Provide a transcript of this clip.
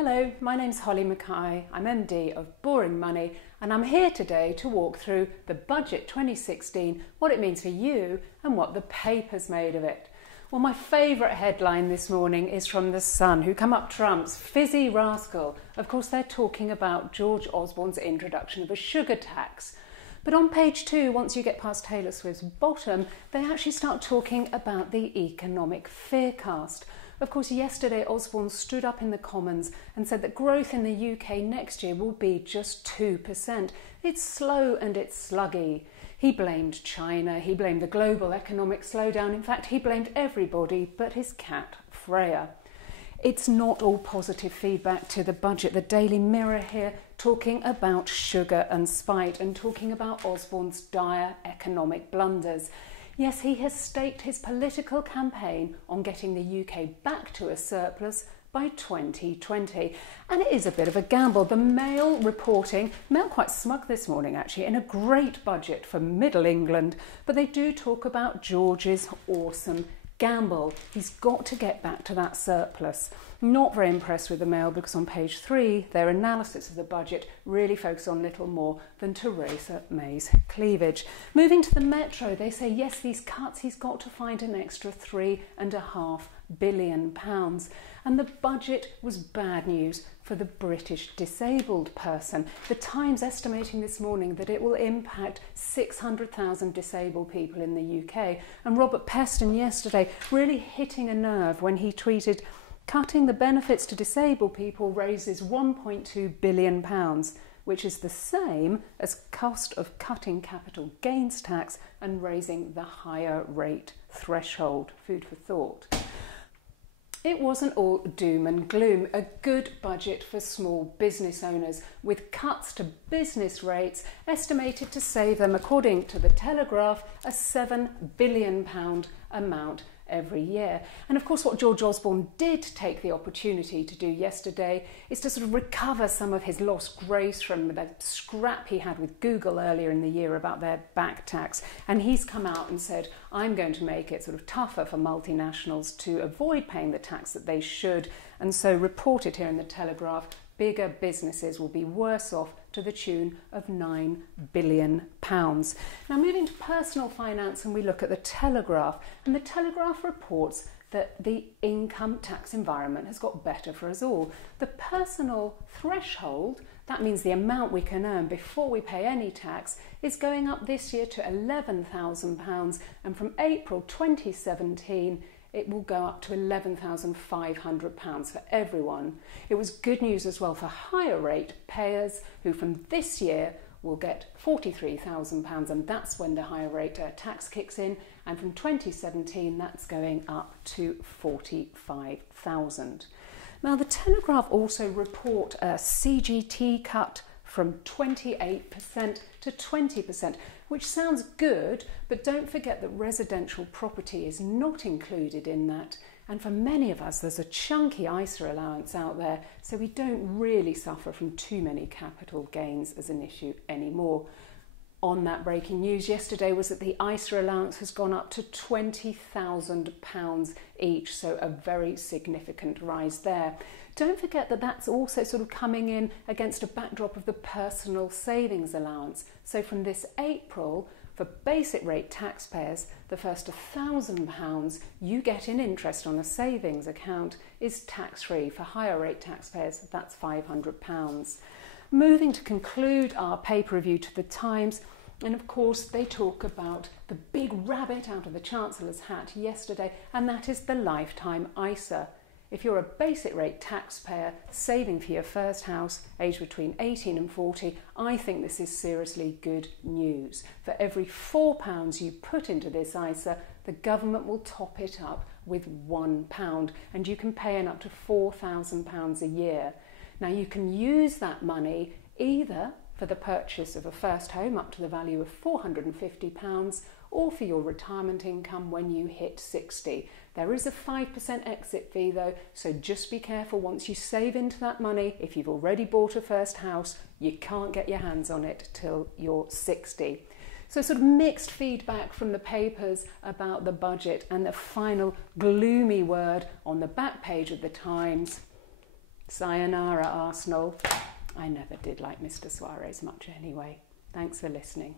Hello, my name's Holly Mackay. I'm MD of Boring Money, and I'm here today to walk through the Budget 2016, what it means for you and what the paper's made of it. Well, my favourite headline this morning is from The Sun, who come up trumps, fizzy rascal. Of course, they're talking about George Osborne's introduction of a sugar tax. But on page 2, once you get past Taylor Swift's bottom, they actually start talking about the economic fearcast. Of course, yesterday Osborne stood up in the Commons and said that growth in the UK next year will be just 2%. It's slow and it's sluggy. He blamed China, he blamed the global economic slowdown. In fact, he blamed everybody but his cat, Freya. It's not all positive feedback to the budget. The Daily Mirror here talking about sugar and spite and talking about Osborne's dire economic blunders. Yes, he has staked his political campaign on getting the UK back to a surplus by 2020. And it is a bit of a gamble. The Mail reporting, Mail quite smug this morning actually, in a great budget for Middle England, but they do talk about George's awesome gamble. He's got to get back to that surplus. Not very impressed with the Mail because on page 3 their analysis of the budget really focuses on little more than Theresa May's cleavage. Moving to the Metro, they say yes, these cuts, he's got to find an extra £3.5 billion. And the budget was bad news for the British disabled person. The Times estimating this morning that it will impact 600,000 disabled people in the UK. And Robert Peston yesterday really hitting a nerve when he tweeted, "Cutting the benefits to disabled people raises £1.2 billion, which is the same as cost of cutting capital gains tax and raising the higher rate threshold." Food for thought. It wasn't all doom and gloom. A good budget for small business owners, with cuts to business rates estimated to save them, according to the Telegraph, a £7 billion amount every year. And of course what George Osborne did take the opportunity to do yesterday is to sort of recover some of his lost grace from the scrap he had with Google earlier in the year about their back tax. And he's come out and said, I'm going to make it sort of tougher for multinationals to avoid paying the tax that they should. And so reported here in the Telegraph, bigger businesses will be worse off to the tune of £9 billion. Now moving to personal finance, and we look at the Telegraph, and the Telegraph reports that the income tax environment has got better for us all. The personal threshold, that means the amount we can earn before we pay any tax, is going up this year to £11,000, and from April 2017 it will go up to £11,500 for everyone. It was good news as well for higher rate payers who from this year will get £43,000, and that's when the higher rate tax kicks in, and from 2017 that's going up to £45,000. Now the Telegraph also report a CGT cut from 28% to 20%, which sounds good, but don't forget that residential property is not included in that. And for many of us, there's a chunky ISA allowance out there, so we don't really suffer from too many capital gains as an issue anymore. On that breaking news yesterday was that the ISA allowance has gone up to £20,000 each, so a very significant rise there. Don't forget that that's also sort of coming in against a backdrop of the personal savings allowance. So from this April, for basic rate taxpayers, the first £1,000 you get in interest on a savings account is tax-free. For higher rate taxpayers, that's £500. Moving to conclude our paper review to the Times, and of course they talk about the big rabbit out of the Chancellor's hat yesterday, and that is the lifetime ISA. If you're a basic rate taxpayer saving for your first house, aged between 18 and 40, I think this is seriously good news. For every £4 you put into this ISA, the government will top it up with £1, and you can pay in up to £4,000 a year. Now you can use that money either for the purchase of a first home up to the value of £450, or for your retirement income when you hit 60. There is a 5% exit fee though, so just be careful once you save into that money. If you've already bought a first house, you can't get your hands on it till you're 60. So sort of mixed feedback from the papers about the budget, and the final gloomy word on the back page of the Times. Sayonara, Arsenal. I never did like Mr. Suarez much anyway. Thanks for listening.